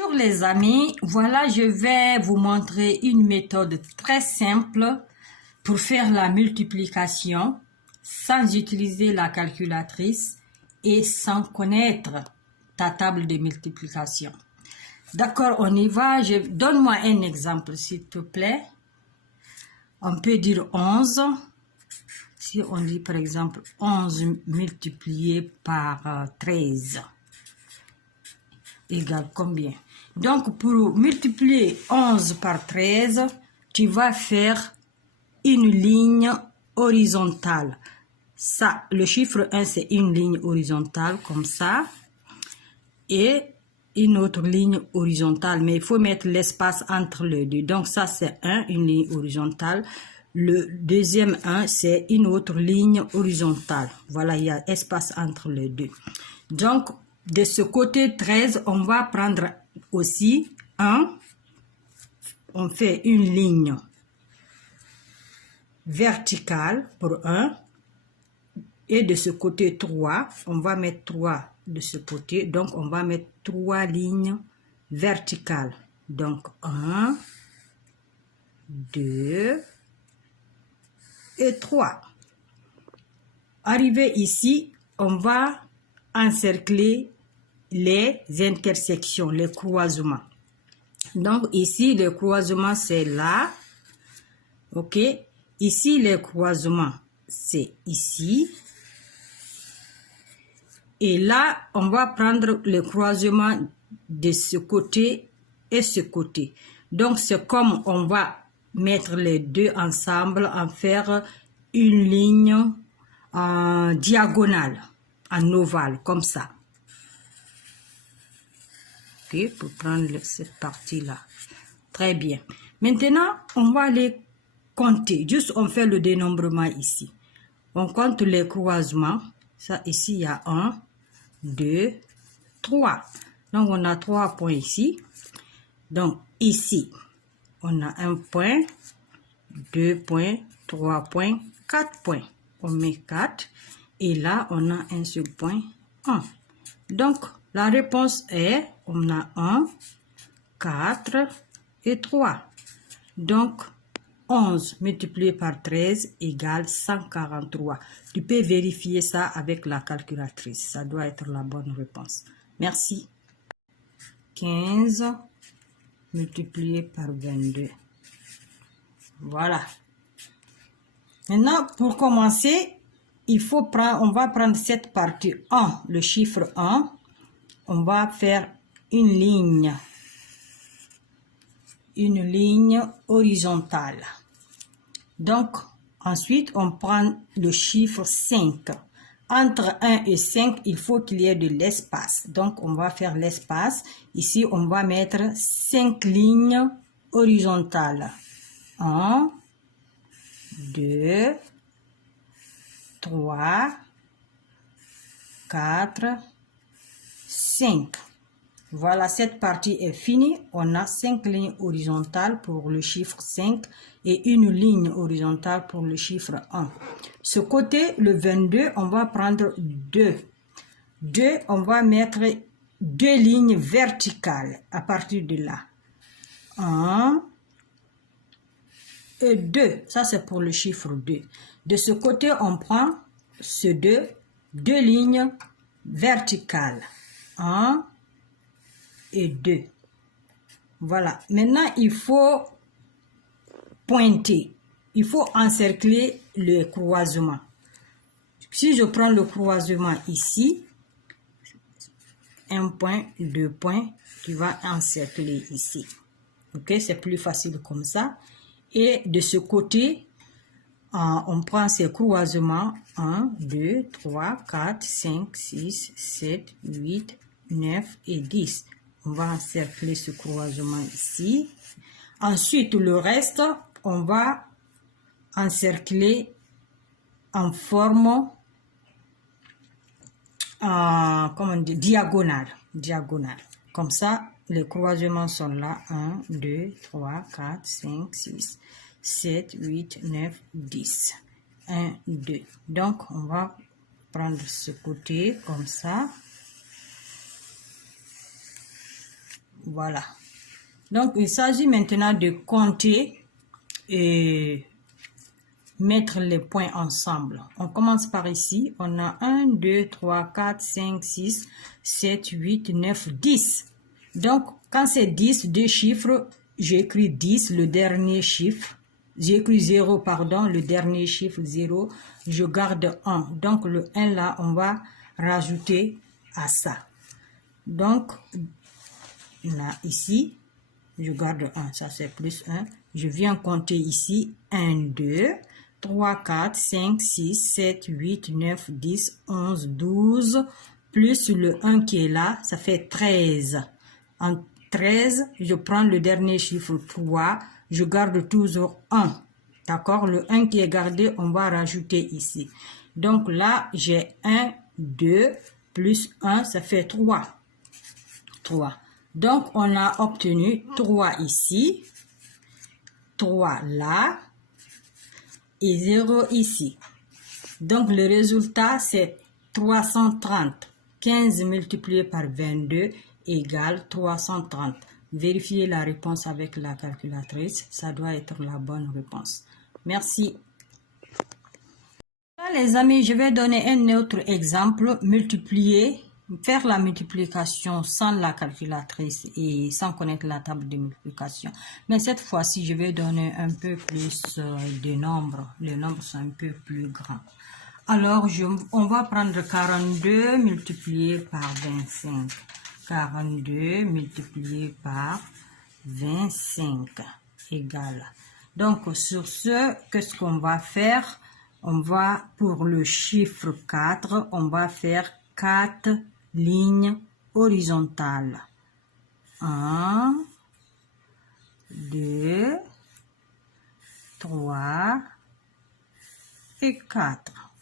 Bonjour les amis, voilà je vais vous montrer une méthode très simple pour faire la multiplication sans utiliser la calculatrice et sans connaître ta table de multiplication. D'accord, on y va. Donne-moi un exemple s'il te plaît. On peut dire 11. Si on dit par exemple 11 multiplié par 13 égale combien? Donc pour multiplier 11 par 13, tu vas faire une ligne horizontale. Ça, le chiffre 1, c'est une ligne horizontale comme ça. Et une autre ligne horizontale, mais il faut mettre l'espace entre les deux. Donc ça, c'est 1, une ligne horizontale. Le deuxième 1, c'est une autre ligne horizontale. Voilà, il y a espace entre les deux. Donc, de ce côté 13, on va prendre aussi 1. On fait une ligne verticale pour 1. Et de ce côté 3, on va mettre 3 de ce côté. Donc, on va mettre 3 lignes verticales. Donc, 1, 2 et 3. Arrivé ici, on va encercler les intersections, les croisements. Donc, ici, le croisement, c'est là. OK? Ici, le croisement, c'est ici. Et là, on va prendre le croisement de ce côté et ce côté. Donc, c'est comme on va mettre les deux ensemble, en faire une ligne en diagonale, en ovale, comme ça. OK, pour prendre cette partie-là. Très bien. Maintenant, on va les compter. Juste, on fait le dénombrement ici. On compte les croisements. Ça, ici, il y a 1. 2, 3. Donc, on a 3 points ici. Donc, ici, on a 1 point, 2 points, 3 points, 4 points. On met 4. Et là, on a un seul point, 1. Donc, la réponse est, on a 1, 4 et 3. Donc, 11 multiplié par 13 égale 143. Tu peux vérifier ça avec la calculatrice. Ça doit être la bonne réponse. Merci. 15 multiplié par 22. Voilà. Maintenant, pour commencer, on va prendre cette partie 1, le chiffre 1. On va faire une ligne horizontale. Donc, ensuite, on prend le chiffre 5. Entre 1 et 5, il faut qu'il y ait de l'espace. Donc, on va faire l'espace. Ici, on va mettre 5 lignes horizontales. 1, 2, 3, 4, 5. Voilà, cette partie est finie. On a 5 lignes horizontales pour le chiffre 5 et une ligne horizontale pour le chiffre 1. Ce côté, le 22, on va prendre 2. 2, on va mettre 2 lignes verticales à partir de là. 1 et 2. Ça, c'est pour le chiffre 2. De ce côté, on prend ce 2 lignes verticales. 1 et 2. Voilà. Maintenant, il faut pointer. Il faut encercler le croisement. Si je prends le croisement ici, 1 point, 2 points, tu vas encercler ici. OK? C'est plus facile comme ça. Et de ce côté, on prend ces croisements. 1, 2, 3, 4, 5, 6, 7, 8, 9 et 10. On va encercler ce croisement ici. Ensuite, le reste, on va encercler en forme diagonale. Comme ça, les croisements sont là. 1, 2, 3, 4, 5, 6, 7, 8, 9, 10. 1, 2. Donc, on va prendre ce côté comme ça. Voilà. Donc, il s'agit maintenant de compter et mettre les points ensemble. On commence par ici. On a 1, 2, 3, 4, 5, 6, 7, 8, 9, 10. Donc, quand c'est 10, deux chiffres, j'écris 10, le dernier chiffre. J'écris 0, pardon, le dernier chiffre 0. Je garde 1. Donc, le 1 là, on va rajouter à ça. Donc, là, ici, je garde 1. Ça, c'est plus 1. Je viens compter ici. 1, 2, 3, 4, 5, 6, 7, 8, 9, 10, 11, 12. Plus le 1 qui est là, ça fait 13. En 13, je prends le dernier chiffre 3. Je garde toujours 1. D'accord? Le 1 qui est gardé, on va rajouter ici. Donc là, j'ai 1, 2, plus 1, ça fait 3. 3. Donc, on a obtenu 3 ici, 3 là, et 0 ici. Donc, le résultat, c'est 330. 15 multiplié par 22 égale 330. Vérifiez la réponse avec la calculatrice. Ça doit être la bonne réponse. Merci. Là, les amis, je vais donner un autre exemple. Faire la multiplication sans la calculatrice et sans connaître la table de multiplication. Mais cette fois-ci, je vais donner un peu plus de nombres. Les nombres sont un peu plus grands. Alors, on va prendre 42 multiplié par 25. 42 multiplié par 25 égale. Donc, sur ce, qu'est-ce qu'on va faire? On va, pour le chiffre 4, on va faire 4 lignes horizontales. 1, 2, 3 et 4.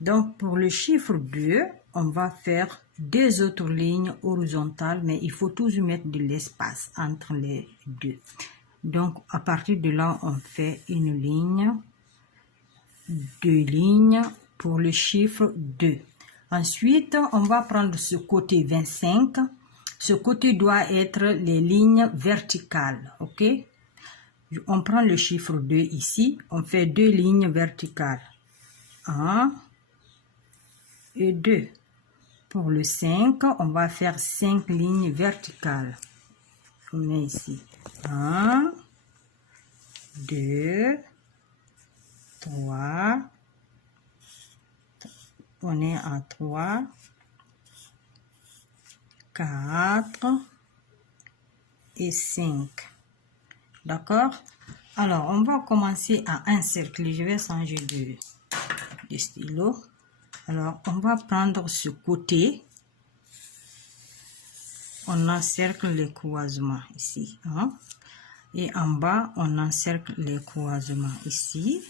Donc, pour le chiffre 2, on va faire deux autres lignes horizontales, mais il faut toujours mettre de l'espace entre les deux. Donc, à partir de là, on fait une ligne, deux lignes pour le chiffre 2. Ensuite, on va prendre ce côté 25. Ce côté doit être les lignes verticales, ok? On prend le chiffre 2 ici, on fait deux lignes verticales. 1 et 2. Pour le 5, on va faire 5 lignes verticales. On met ici 1, 2, 3, on est à 3, 4 et 5. D'accord? Alors, on va commencer à encercler. Je vais changer de stylo. Alors, on va prendre ce côté. On encercle les croisements ici. Hein? Et en bas, on encercle les croisements ici.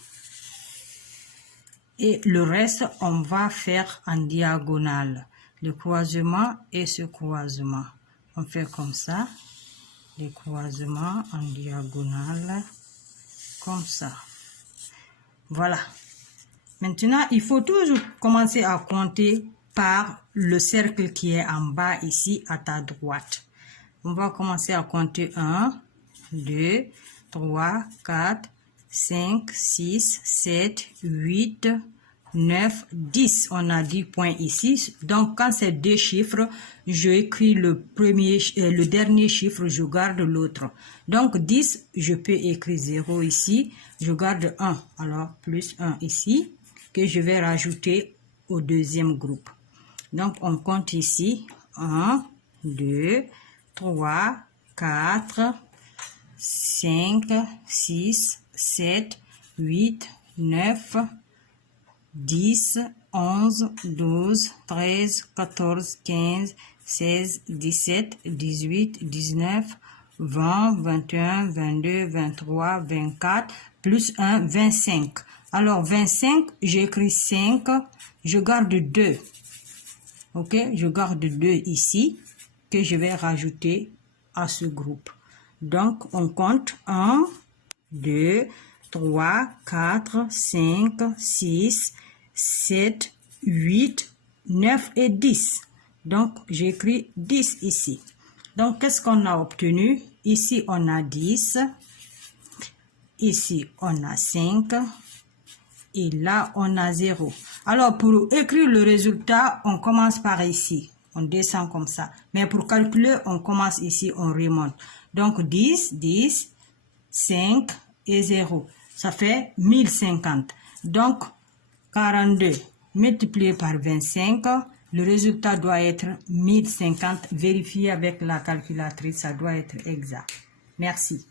Et le reste, on va faire en diagonale. Le croisement et ce croisement. On fait comme ça. Les croisements en diagonale. Comme ça. Voilà. Maintenant, il faut toujours commencer à compter par le cercle qui est en bas ici à ta droite. On va commencer à compter 1, 2, 3, 4, 5, 6, 7, 8, 9, 10. On a 10 points ici. Donc, quand c'est deux chiffres, je écris le dernier chiffre, je garde l'autre. Donc, 10, je peux écrire 0 ici. Je garde 1. Alors, plus 1 ici, que je vais rajouter au deuxième groupe. Donc, on compte ici 1, 2, 3, 4, 5, 6, 7, 8, 9, 10, 11, 12, 13, 14, 15, 16, 17, 18, 19, 20, 21, 22, 23, 24, plus 1, 25. Alors, 25, j'écris 5, je garde 2. Ok, je garde 2 ici, que je vais rajouter à ce groupe. Donc, on compte 1, 2, 3, 4, 5, 6, 7, 8, 9 et 10. Donc, j'écris 10 ici. Donc, qu'est-ce qu'on a obtenu? Ici, on a 10. Ici, on a 5. Et là, on a 0. Alors, pour écrire le résultat, on commence par ici. On descend comme ça. Mais pour calculer, on commence ici, on remonte. Donc, 10, 10, 5 et 0. Ça fait 1050. Donc, 42 multiplié par 25, le résultat doit être 1050. Vérifiez avec la calculatrice, ça doit être exact. Merci.